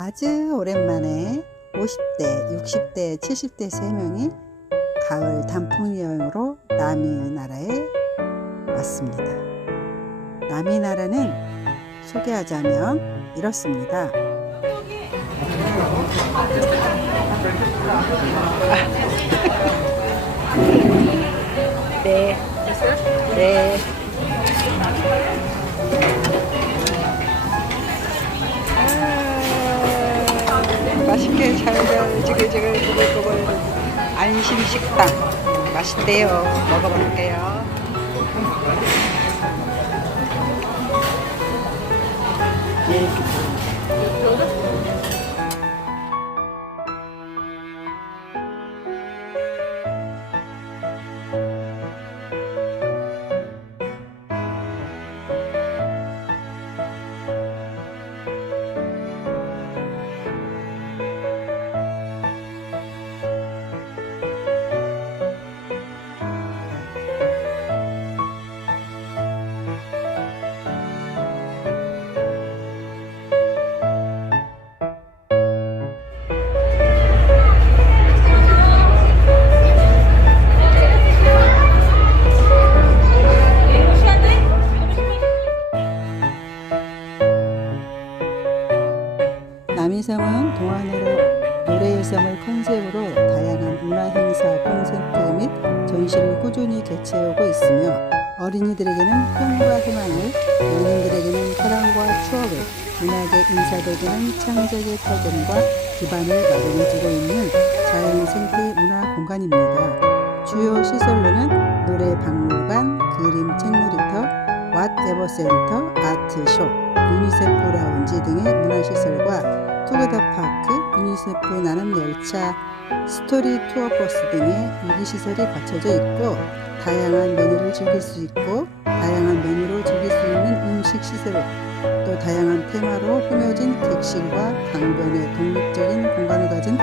아주 오랜만에 50대, 60대, 70대 3명이 가을 단풍 여행으로 남이 나라에 왔습니다. 남이 나라는 소개하자면 이렇습니다. 네. 네. 잘잘 지글지글 보글보글 안심 식당 맛있대요. 먹어볼게요. 남이섬은 동안으로 노래의 섬을 컨셉으로 다양한 문화 행사, 콘서트 및 전시를 꾸준히 개최하고 있으며 어린이들에게는 꿈과 희망을, 연인들에게는 사랑과 추억을, 문학의 인사들에게는 창작의 터전과 기반을 마련해주고 있는 자연 생태 문화 공간입니다. 주요 시설로는 노래 박물관, 그림 책놀이터, 왓에버 센터, 아트숍, 유니세프 라운지 등의 문화시설과 투게더 파크, 유니세프 나눔 열차, 스토리 투어 버스 등의 유기시설이 갖춰져 있고 다양한 메뉴를 즐길 수 있고 다양한 메뉴로 즐길 수 있는 음식 시설 또 다양한 테마로 꾸며진 객실과 강변의 독립적인 공간을 가진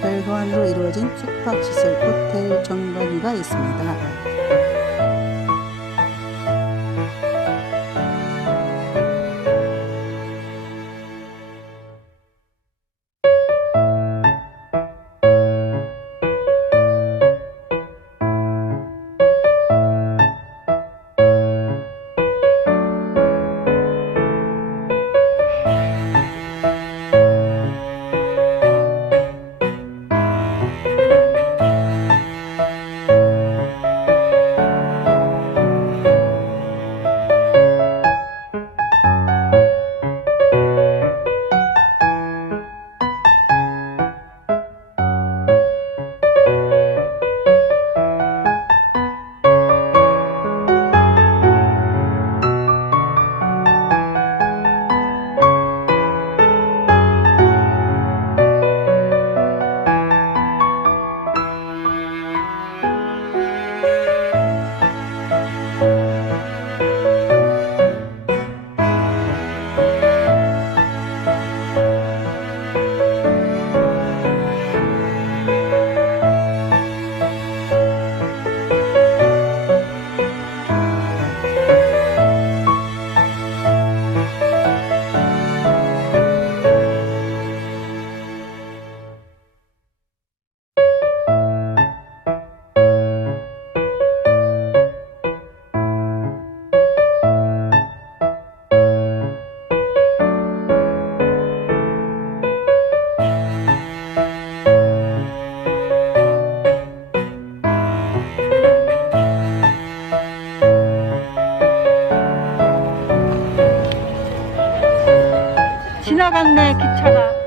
별관으로 이루어진 숙박시설 호텔 정관위가 있습니다. 지나갔네 기차가